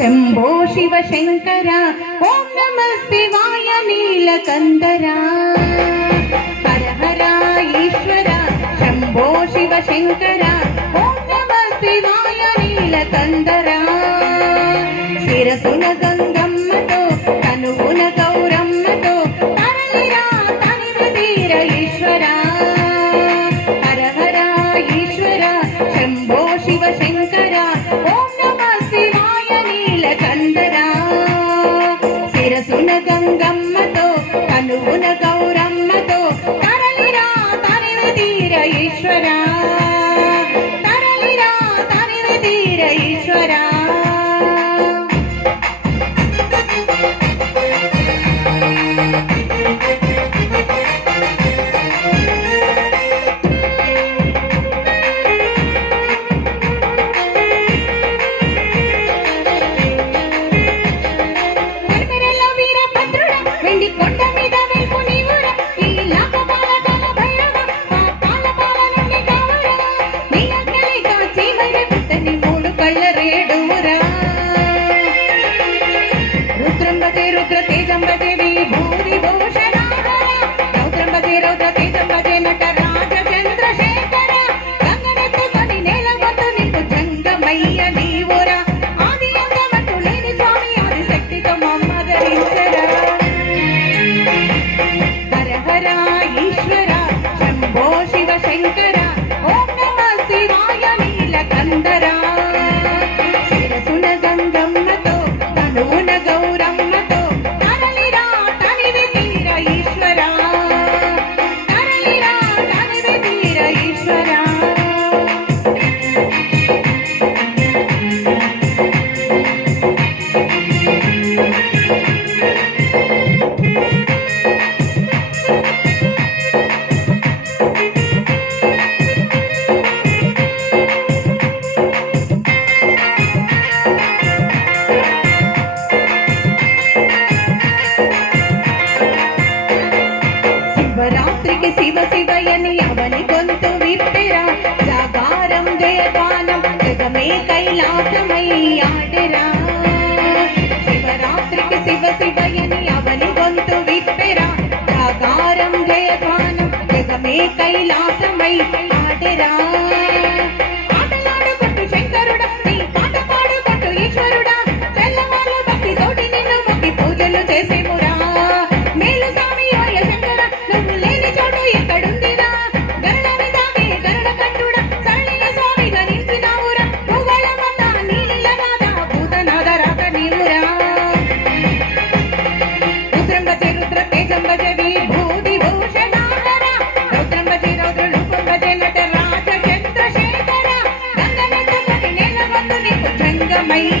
శంభో శివ శంకర ఓం నమ శివాయ నీలకందర. హర హర ఈశ్వర శంభో శివ శంకర. ಶಂಕ రాగమై ఆడరా. శివరాత్రికి శివ శివయని అవని గొంతు విప్పెరా. గారం జయగానం జగమే కైలాసమై Bye.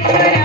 Thank you.